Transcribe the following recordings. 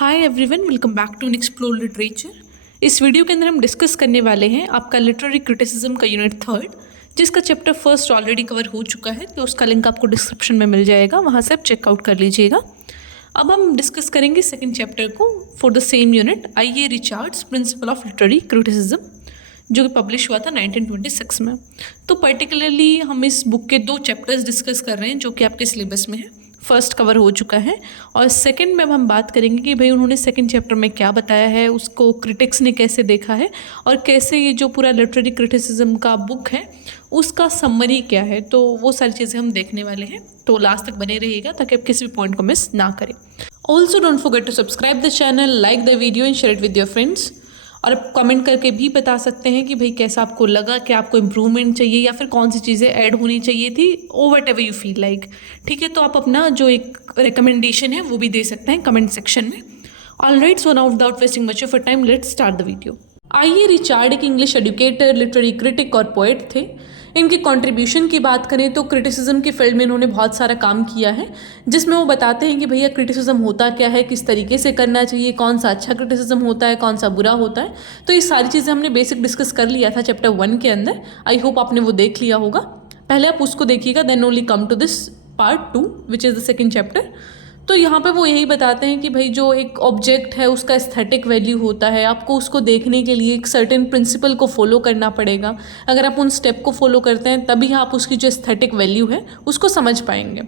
Hi everyone, welcome back to explore literature. इस video के अंदर हम डिस्कस करने वाले हैं आपका लिटरेरी क्रिटिसिज्म का यूनिट 3, जिसका चैप्टर फर्स्ट ऑलरेडी कवर हो चुका है, तो उसका लिंक आपको डिस्क्रिप्शन में मिल जाएगा, वहाँ से आप चेकआउट कर लीजिएगा। अब हम डिस्कस करेंगे सेकंड चैप्टर को for the same unit, I A Richards principle of literary criticism, जो कि पब्लिश हुआ था 1926 में। तो पर्टिकुलरली हम इस बुक के 2 चैप्टर्स डिस्कस कर रहे हैं जो कि आपके सिलेबस में है। फर्स्ट कवर हो चुका है और सेकंड में अब हम बात करेंगे कि भाई उन्होंने सेकंड चैप्टर में क्या बताया है, उसको क्रिटिक्स ने कैसे देखा है और कैसे ये जो पूरा लिटरेरी क्रिटिसिज्म का बुक है उसका समरी क्या है। तो वो सारी चीज़ें हम देखने वाले हैं, तो लास्ट तक बने रहिएगा ताकि आप किसी भी पॉइंट को मिस ना करें। Also don't forget to subscribe the channel, like the video and share it with your friends. और आप कमेंट करके भी बता सकते हैं कि भाई कैसा आपको लगा, क्या आपको इम्प्रूवमेंट चाहिए या फिर कौन सी चीज़ें ऐड होनी चाहिए थी, oh whatever you feel like. ठीक है, तो आप अपना जो एक रिकमेंडेशन है वो भी दे सकते हैं कमेंट सेक्शन में। Alright, so now without wasting much of time let's start the video. I A Richard एक इंग्लिश एजुकेटर, लिटरेरी क्रिटिक और पोएट थे। इनकी कंट्रीब्यूशन की बात करें तो क्रिटिसिज्म की फील्ड में इन्होंने बहुत सारा काम किया है, जिसमें वो बताते हैं कि भैया क्रिटिसिज्म होता क्या है, किस तरीके से करना चाहिए, कौन सा अच्छा क्रिटिसिज्म होता है, कौन सा बुरा होता है। तो ये सारी चीज़ें हमने बेसिक डिस्कस कर लिया था चैप्टर 1 के अंदर। आई होप आपने वो देख लिया होगा। पहले आप उसको देखिएगा, then only come to this part 2 which is the second chapter. तो यहाँ पे वो यही बताते हैं कि भाई जो एक ऑब्जेक्ट है उसका एस्थेटिक वैल्यू होता है, आपको उसको देखने के लिए एक सर्टेन प्रिंसिपल को फॉलो करना पड़ेगा। अगर आप उन स्टेप को फॉलो करते हैं तभी आप उसकी जो एस्थेटिक वैल्यू है उसको समझ पाएंगे।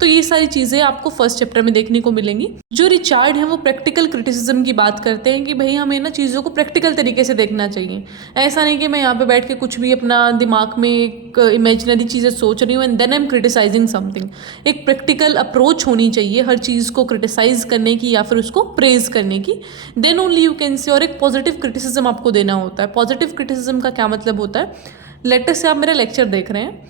तो ये सारी चीज़ें आपको फर्स्ट चैप्टर में देखने को मिलेंगी। जो रिचार्ड है वो प्रैक्टिकल क्रिटिसिज्म की बात करते हैं कि भाई हमें ना चीज़ों को प्रैक्टिकल तरीके से देखना चाहिए। ऐसा नहीं कि मैं यहाँ पे बैठ के कुछ भी अपना दिमाग में एक इमेजिनरी चीज़ें सोच रही हूँ and then I am criticising something. एक प्रैक्टिकल अप्रोच होनी चाहिए हर चीज़ को क्रिटिसाइज करने की या फिर उसको प्रेज करने की। Then only you can see. और एक पॉजिटिव क्रिटिसिज्म आपको देना होता है। पॉजिटिव क्रिटिसिज्म का क्या मतलब होता है, लेटर से आप मेरा लेक्चर देख रहे हैं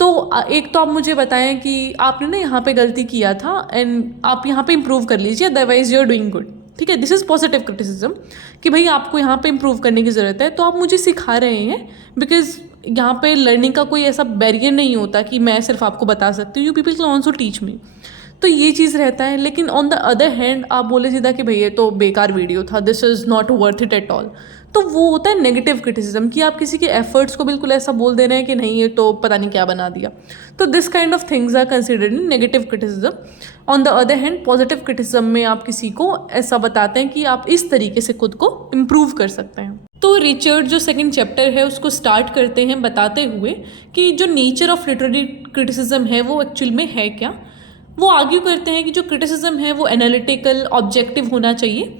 तो एक तो आप मुझे बताएं कि आपने ना यहाँ पे गलती किया था एंड आप यहाँ पे इम्प्रूव कर लीजिए, otherwise you are doing good. ठीक है, दिस इज़ पॉजिटिव क्रिटिसिज्म कि भाई आपको यहाँ पे इम्प्रूव करने की ज़रूरत है, तो आप मुझे सिखा रहे हैं। बिकॉज यहाँ पे लर्निंग का कोई ऐसा बैरियर नहीं होता कि मैं सिर्फ आपको बता सकती हूँ, you people can also teach me. तो ये चीज़ रहता है। लेकिन ऑन द अदर हैंड आप बोले सीधा कि भैया तो बेकार वीडियो था, this is not worth it at all, तो वो होता है नेगेटिव क्रिटिसिज्म कि आप किसी के एफर्ट्स को बिल्कुल ऐसा बोल दे रहे हैं कि नहीं ये तो पता नहीं क्या बना दिया। तो this kind of things are considered in negative criticism. On the other hand positive criticism में आप किसी को ऐसा बताते हैं कि आप इस तरीके से खुद को इम्प्रूव कर सकते हैं। तो रिचर्ड जो सेकंड चैप्टर है उसको स्टार्ट करते हैं बताते हुए कि जो नेचर ऑफ लिटरेरी क्रिटिसिज्म है वो एक्चुअल में है क्या। वो आर्ग्यू करते हैं कि जो क्रिटिसिज्म है वो एनालिटिकल ऑब्जेक्टिव होना चाहिए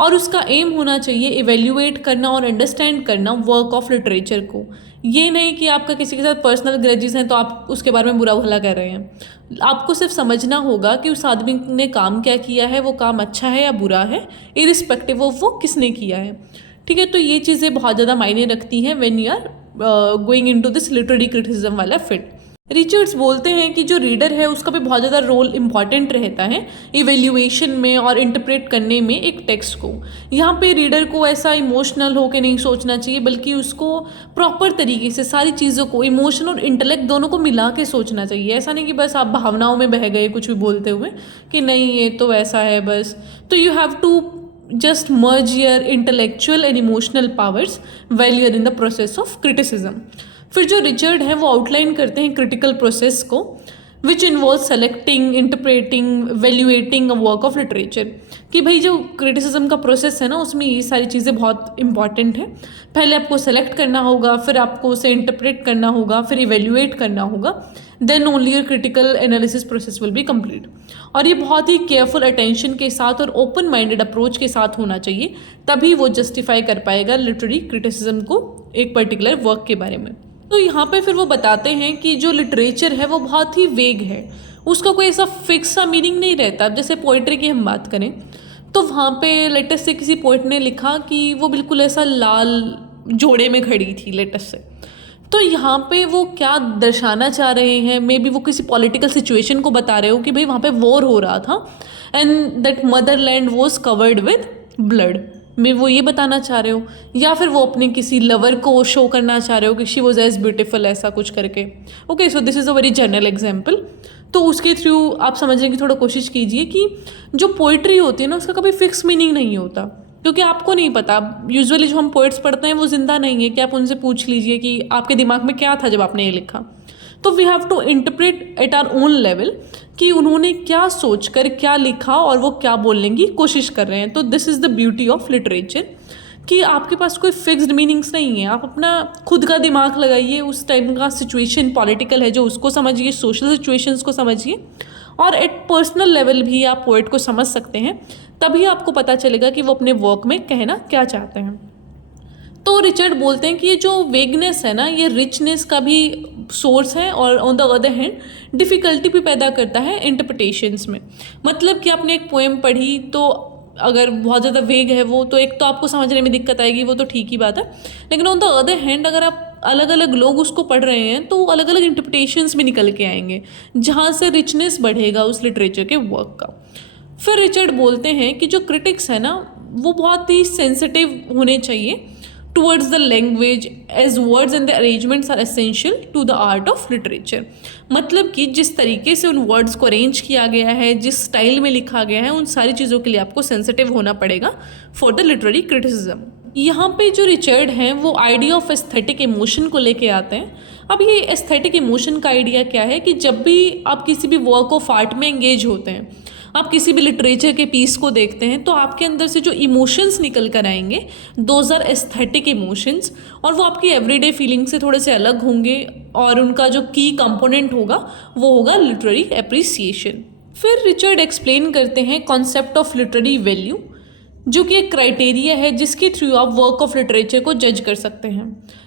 और उसका एम होना चाहिए इवेल्युएट करना और अंडरस्टैंड करना वर्क ऑफ लिटरेचर को। ये नहीं कि आपका किसी के साथ पर्सनल ग्रजेस हैं तो आप उसके बारे में बुरा भला कर रहे हैं। आपको सिर्फ समझना होगा कि उस आदमी ने काम क्या किया है, वो काम अच्छा है या बुरा है, इरिस्पेक्टिव ऑफ वो किसने किया है। ठीक है, तो ये चीज़ें बहुत ज़्यादा मायने रखती हैं when you are going into this literary criticism वाला फिट। रिचर्ड्स बोलते हैं कि जो रीडर है उसका भी बहुत ज़्यादा रोल इम्पॉर्टेंट रहता है इवेल्युएशन में और इंटरप्रेट करने में एक टेक्स्ट को। यहाँ पे रीडर को ऐसा इमोशनल होकर नहीं सोचना चाहिए, बल्कि उसको प्रॉपर तरीके से सारी चीज़ों को, इमोशन और इंटेलेक्ट दोनों को मिला के सोचना चाहिए। ऐसा नहीं कि बस आप भावनाओं में बह गए कुछ भी बोलते हुए कि नहीं ये तो ऐसा है बस। तो you have to just merge your intellectual and emotional powers while you are in the process of criticism। फिर जो रिचर्ड है वो आउटलाइन करते हैं क्रिटिकल प्रोसेस को, which involve selecting, interpreting, evaluating a work of literature. कि भाई जो क्रिटिसिज्म का प्रोसेस है ना उसमें ये सारी चीज़ें बहुत इंपॉर्टेंट है। पहले आपको सेलेक्ट करना होगा, फिर आपको उसे इंटरप्रेट करना होगा, फिर इवेल्युएट करना होगा, then only your critical analysis process will be complete. और ये बहुत ही केयरफुल अटेंशन के साथ और ओपन माइंडेड अप्रोच के साथ होना चाहिए, तभी वो जस्टिफाई कर पाएगा लिटरेरी क्रिटिसिज्म को एक पर्टिकुलर वर्क के बारे में। तो यहाँ पे फिर वो बताते हैं कि जो लिटरेचर है वो बहुत ही वेग है, उसका कोई ऐसा फिक्स सा मीनिंग नहीं रहता। अब जैसे पोइट्री की हम बात करें तो वहाँ पे लेटेस्ट से किसी पोइट ने लिखा कि वो बिल्कुल ऐसा लाल जोड़े में खड़ी थी लेटेस्ट से, तो यहाँ पे वो क्या दर्शाना चाह रहे हैं, मे बी वो किसी पॉलिटिकल सिचुएशन को बता रहे हो कि भाई वहाँ पे वॉर हो रहा था and that Motherland was covered with blood, में वो ये बताना चाह रहे हो, या फिर वो अपने किसी लवर को शो करना चाह रहे हो कि शी वॉज एज ब्यूटिफुल, ऐसा कुछ करके। Okay, so this is a very general example. तो उसके थ्रू आप समझने की थोड़ा कोशिश कीजिए कि जो पोइट्री होती है ना उसका कभी फिक्स मीनिंग नहीं होता, क्योंकि आपको नहीं पता। यूजुअली जो हम पोइट्स पढ़ते हैं वो जिंदा नहीं है कि आप उनसे पूछ लीजिए कि आपके दिमाग में क्या था जब आपने ये लिखा। तो we have to interpret at our own level कि उन्होंने क्या सोचकर क्या लिखा और वो क्या बोलने की कोशिश कर रहे हैं। तो this is the beauty of literature कि आपके पास कोई फिक्स्ड मीनिंग्स नहीं है। आप अपना खुद का दिमाग लगाइए, उस टाइम का सिचुएशन पॉलिटिकल है जो उसको समझिए, सोशल सिचुएशंस को समझिए, और एट पर्सनल लेवल भी आप पोएट को समझ सकते हैं। तभी आपको पता चलेगा कि वो अपने वर्क में कहना क्या चाहते हैं। तो रिचर्ड बोलते हैं कि ये जो वेगनेस है ना, ये रिचनेस का भी सोर्स है और on the other hand difficulty भी पैदा करता है इंटरप्रिटेशंस में। मतलब कि आपने एक पोएम पढ़ी तो अगर बहुत ज़्यादा वेग है वो, तो एक तो आपको समझने में दिक्कत आएगी, वो तो ठीक ही बात है। लेकिन ऑन द अदर हैंड अगर आप अलग अलग लोग उसको पढ़ रहे हैं तो अलग अलग इंटरप्रिटेशंस भी निकल के आएंगे, जहाँ से रिचनेस बढ़ेगा उस लिटरेचर के वर्क का। फिर रिचर्ड बोलते हैं कि जो क्रिटिक्स है ना वो बहुत ही सेंसिटिव होने चाहिए towards the language as words and the arrangements are essential to the art of literature। मतलब कि जिस तरीके से उन वर्ड्स को अरेंज किया गया है, जिस स्टाइल में लिखा गया है, उन सारी चीज़ों के लिए आपको सेंसिटिव होना पड़ेगा फॉर द लिटरेरी क्रिटिसिज्म। यहाँ पे जो रिचर्ड हैं वो आइडिया ऑफ एस्थेटिक इमोशन को लेके आते हैं। अब ये एस्थेटिक इमोशन का आइडिया क्या है कि जब भी आप किसी भी वर्क ऑफ आर्ट में एंगेज होते हैं, आप किसी भी लिटरेचर के पीस को देखते हैं, तो आपके अंदर से जो इमोशंस निकल कर आएंगे दोज आर एस्थेटिक इमोशंस, और वो आपकी एवरीडे फीलिंग से थोड़े से अलग होंगे, और उनका जो की कंपोनेंट होगा वो होगा लिटरेरी एप्रिसिएशन। फिर रिचर्ड एक्सप्लेन करते हैं कॉन्सेप्ट ऑफ लिटरेरी वैल्यू, जो कि एक क्राइटेरिया है जिसके थ्रू आप वर्क ऑफ लिटरेचर को जज कर सकते हैं।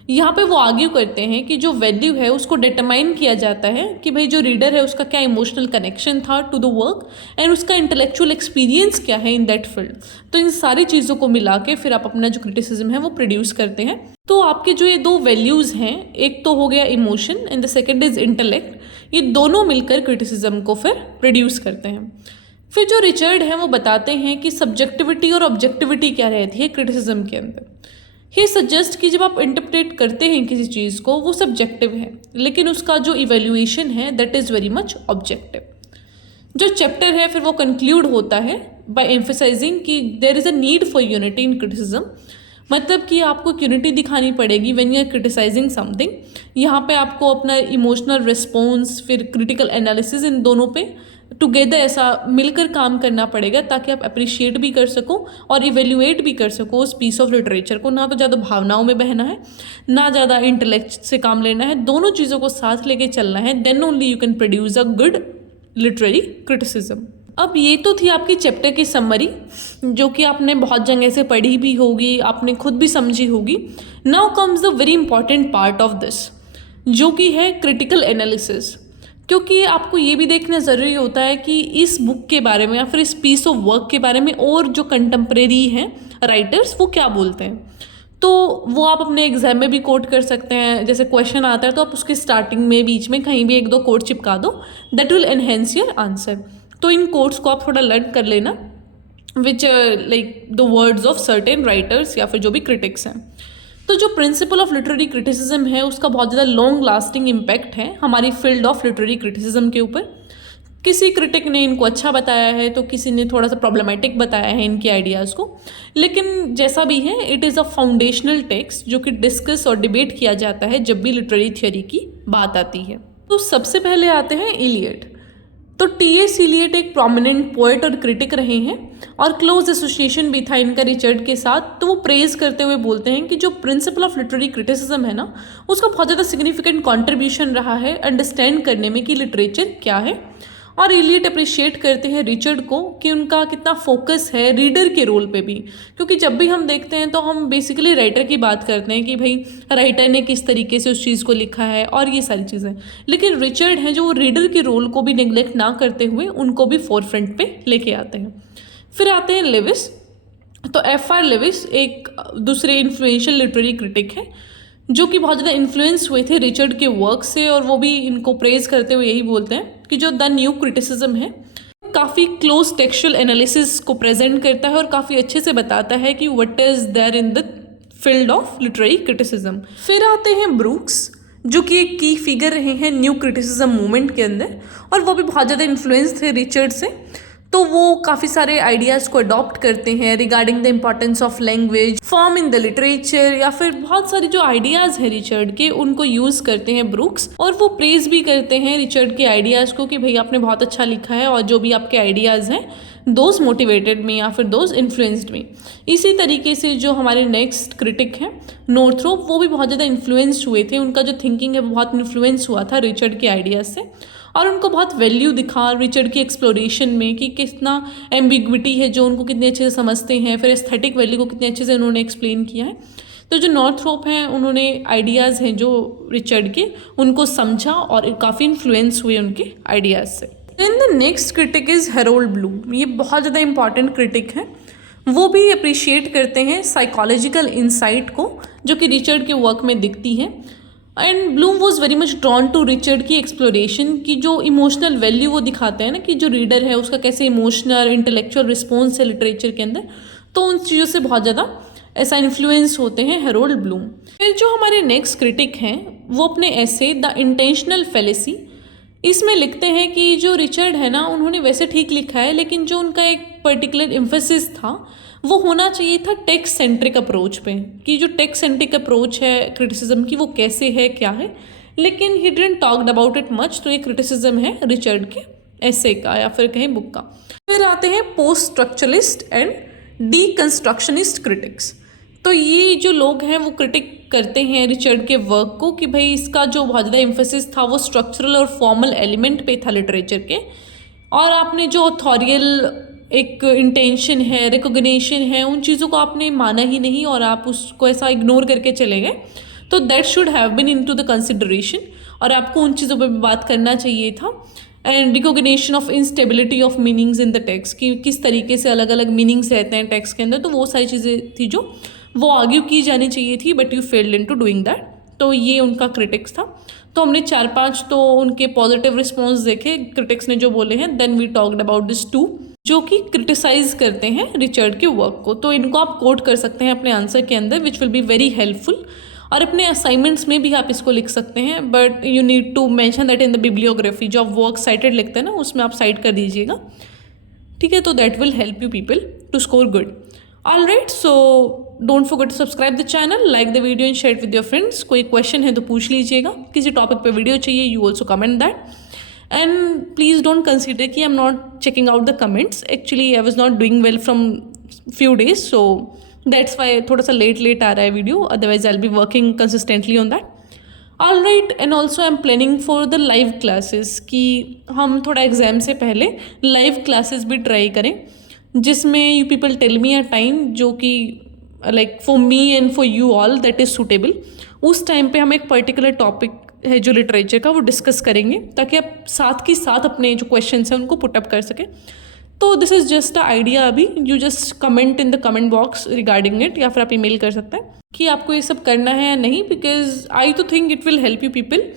यहाँ पे वो आर्ग्यू करते हैं कि जो वैल्यू है उसको डिटरमाइन किया जाता है कि भाई जो रीडर है उसका क्या इमोशनल कनेक्शन था टू द वर्क एंड उसका इंटेलेक्चुअल एक्सपीरियंस क्या है इन दैट फील्ड। तो इन सारी चीज़ों को मिला के फिर आप अपना जो क्रिटिसिज्म है वो प्रोड्यूस करते हैं। तो आपके जो ये दो वैल्यूज़ हैं, एक तो हो गया emotion and the second is intellect, ये दोनों मिलकर क्रिटिसिज्म को फिर प्रोड्यूस करते हैं। फिर जो रिचर्ड हैं वो बताते हैं कि सब्जेक्टिविटी और ऑब्जेक्टिविटी क्या रहती है क्रिटिसिज्म के अंदर। ही सजेस्ट कि जब आप इंटरप्रेट करते हैं किसी चीज़ को वो सब्जेक्टिव है, लेकिन उसका जो इवेल्युएशन है that is very much objective. जो चैप्टर है फिर वो कंक्लूड होता है by emphasising that there is a need for unity in criticism. मतलब कि आपको यूनिटी दिखानी पड़ेगी when you are criticising something. यहाँ पे आपको अपना इमोशनल रिस्पॉन्स फिर क्रिटिकल एनालिसिस इन दोनों पे टुगेदर ऐसा मिलकर काम करना पड़ेगा ताकि आप अप्रिशिएट भी कर सको और इवेल्युएट भी कर सको उस पीस ऑफ लिटरेचर को। ना तो ज़्यादा भावनाओं में बहना है, ना ज़्यादा इंटेलेक्ट से काम लेना है, दोनों चीज़ों को साथ लेके चलना है। Then only you can produce a good literary criticism. अब ये तो थी आपकी चैप्टर की समरी, जो कि आपने बहुत जगह से पढ़ी भी होगी, आपने खुद भी समझी होगी। Now comes the very important part of this, जो कि है क्रिटिकल एनालिसिस। क्योंकि आपको ये भी देखना ज़रूरी होता है कि इस बुक के बारे में या फिर इस पीस ऑफ वर्क के बारे में और जो कंटेम्प्रेरी हैं राइटर्स वो क्या बोलते हैं। तो वो आप अपने एग्जाम में भी कोट कर सकते हैं। जैसे क्वेश्चन आता है तो आप उसके स्टार्टिंग में बीच में कहीं भी एक दो कोट चिपका दो, that will enhance your answer. तो इन कोट्स को आप थोड़ा लर्न कर लेना, which like the words of certain writers या फिर जो भी क्रिटिक्स हैं। तो जो प्रिंसिपल ऑफ लिटरेरी क्रिटिसिज्म है उसका बहुत ज़्यादा लॉन्ग लास्टिंग इम्पैक्ट है हमारी फील्ड ऑफ लिटरेरी क्रिटिसिज्म के ऊपर। किसी क्रिटिक ने इनको अच्छा बताया है तो किसी ने थोड़ा सा प्रॉब्लमेटिक बताया है इनके आइडियाज़ को, लेकिन जैसा भी है it is a foundational text जो कि डिस्कस और डिबेट किया जाता है जब भी लिटरेरी थ्योरी की बात आती है। तो सबसे पहले आते हैं इलियट। तो टी.एस. इलियट एक प्रोमिनेंट पोएट और क्रिटिक रहे हैं और क्लोज एसोसिएशन भी था इनका रिचर्ड के साथ। तो वो प्रेज करते हुए बोलते हैं कि जो प्रिंसिपल ऑफ लिटरेरी क्रिटिसिज्म है ना उसका बहुत ज़्यादा सिग्निफिकेंट कंट्रीब्यूशन रहा है अंडरस्टैंड करने में कि लिटरेचर क्या है। और इलियट अप्रिशिएट करते हैं रिचर्ड को कि उनका कितना फोकस है रीडर के रोल पे भी, क्योंकि जब भी हम देखते हैं तो हम बेसिकली राइटर की बात करते हैं कि भाई राइटर ने किस तरीके से उस चीज़ को लिखा है और ये सारी चीज़ें, लेकिन रिचर्ड हैं जो रीडर के रोल को भी निगलेक्ट ना करते हुए उनको भी फोरफ्रंट पे लेके आते हैं। फिर आते हैं लेविस। तो F.R. लेविस एक दूसरे इन्फ्लुएंशियल लिटरेरी क्रिटिक है जो कि बहुत ज़्यादा इन्फ्लुएंस हुए थे रिचर्ड के वर्क से, और वो भी इनको प्रेज करते हुए यही बोलते हैं कि जो द न्यू क्रिटिसिज्म है काफ़ी क्लोज टेक्सचुअल एनालिसिस को प्रेजेंट करता है और काफ़ी अच्छे से बताता है कि what is there in the field of literary criticism. फिर आते हैं ब्रूक्स जो कि एक की फिगर रहे हैं न्यू क्रिटिसिज्म मूवमेंट के अंदर, और वो भी बहुत ज़्यादा इन्फ्लुएंस थे रिचर्ड से। तो वो काफ़ी सारे आइडियाज़ को अडॉप्ट करते हैं regarding the importance of language, form in the literature, या फिर बहुत सारे जो आइडियाज़ हैं रिचर्ड के उनको यूज़ करते हैं ब्रूक्स, और वो प्रेज भी करते हैं रिचर्ड के आइडियाज़ को कि भाई आपने बहुत अच्छा लिखा है और जो भी आपके आइडियाज़ हैं दोज मोटिवेटेड में या फिर दोज इन्फ्लुएंस्ड में। इसी तरीके से जो हमारे नेक्स्ट क्रिटिक हैं नॉर्थरोप, वो भी बहुत ज़्यादा इन्फ्लुएंस्ड हुए थे, उनका जो थिंकिंग है वो बहुत इन्फ्लुएंस हुआ था रिचर्ड के आइडियाज़ से, और उनको बहुत वैल्यू दिखा रिचर्ड की एक्सप्लोरेशन में कि कितना एम्बिग्विटी है जो उनको कितने अच्छे से समझते हैं, फिर एस्थेटिक वैल्यू को कितने अच्छे से उन्होंने एक्सप्लेन किया है। तो जो नॉर्थरोप हैं उन्होंने आइडियाज़ हैं जो रिचर्ड के उनको समझा और काफ़ी इन्फ्लुएंस हुए उनके आइडियाज़ से। Then the next critic is Harold Bloom. ये बहुत ज़्यादा इंपॉर्टेंट क्रिटिक है। वो भी अप्रिशिएट करते हैं साइकोलॉजिकल इंसाइट को जो कि रिचर्ड के वर्क में दिखती है। And Bloom was very much drawn to Richard की एक्सप्लोरेशन की जो इमोशनल वैल्यू वो दिखाते हैं ना, कि जो रीडर है उसका कैसे इमोशनल इंटेलेक्चुअल रिस्पॉन्स है लिटरेचर के अंदर, तो उन चीज़ों से बहुत ज़्यादा ऐसा इन्फ्लुएंस होते हैं हेरोल्ड ब्लूम। फिर जो हमारे नेक्स्ट क्रिटिक हैं वो अपने ऐसे द इंटेंशनल फेलेसी, इसमें लिखते हैं कि जो रिचर्ड है ना उन्होंने वैसे ठीक लिखा है, लेकिन जो उनका एक पर्टिकुलर एम्फेसिस था वो होना चाहिए था टेक्स्ट सेंट्रिक अप्रोच पे, कि जो टेक्स्ट सेंट्रिक अप्रोच है क्रिटिसिज्म की वो कैसे है क्या है, लेकिन he didn't talked about it much. तो ये क्रिटिसिज्म है रिचर्ड के ऐसे का या फिर कहें बुक का। फिर आते हैं पोस्ट स्ट्रक्चरलिस्ट एंड डीकंस्ट्रक्शनिस्ट क्रिटिक्स। तो ये जो लोग हैं वो क्रिटिक करते हैं रिचर्ड के वर्क को कि भाई इसका जो बहुत ज़्यादा एम्फेसिस था वो स्ट्रक्चरल और फॉर्मल एलिमेंट पे था लिटरेचर के, और आपने जो ऑथोरियल एक इंटेंशन है, रिकॉग्निशन है, उन चीज़ों को आपने माना ही नहीं और आप उसको ऐसा इग्नोर करके चले गए। तो that should have been into the consideration, और आपको उन चीज़ों पर भी बात करना चाहिए था। And recognition of instability of meanings in the text, कि किस तरीके से अलग अलग मीनिंग्स रहते हैं टेक्स्ट के अंदर, तो वो सारी चीज़ें थी जो वो आर्ग्यू की जानी चाहिए थी, but you failed in to doing that. तो ये उनका क्रिटिक्स था। तो हमने 4-5 तो उनके पॉजिटिव रिस्पॉन्स देखे क्रिटिक्स ने जो बोले हैं। Then we talked about this 2 जो कि क्रिटिसाइज करते हैं रिचर्ड के वर्क को। तो इनको आप कोट कर सकते हैं अपने आंसर के अंदर, which will be very helpful, और अपने असाइनमेंट्स में भी आप इसको लिख सकते हैं, but you need to mention that in the bibliography. जो आप वर्क साइटेड लिखते हैं ना उसमें आप साइट कर दीजिएगा, ठीक है। तो that will help you people to score good. Alright, so don't forget to subscribe the channel, like the video and share with your friends. कोई क्वेश्चन है तो पूछ लीजिएगा, किसी टॉपिक पे वीडियो चाहिए you also comment that, and please don't consider कि I am not checking out the comments. Actually I was not doing well from few days, so that's why थोड़ा सा लेट आ रहा है video, otherwise I will be working consistently on that. Alright, and also I am planning for the live classes, कि हम थोड़ा exam से पहले live classes भी ट्राई करें, जिसमें you people tell me a time जो कि like for me and for you all that is suitable. उस टाइम पे हम एक पर्टिकुलर टॉपिक है जो लिटरेचर का वो डिस्कस करेंगे, ताकि आप साथ के साथ अपने जो क्वेश्चंस हैं उनको पुटअप कर सकें। तो this is just a idea, अभी you just comment in the comment box regarding it, या फिर आप ईमेल कर सकते हैं कि आपको ये सब करना है या नहीं, बिकॉज आई तो think it will help you people,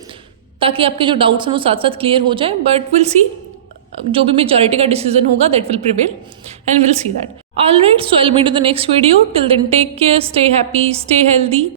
ताकि आपके जो डाउट्स हैं वो साथ साथ क्लियर हो जाए। बट विल सी, जो भी मेजॉरिटी का डिसीजन होगा that will prevail, and will see that. Alright, so I will meet in the next video. Till then take care, stay happy, stay healthy.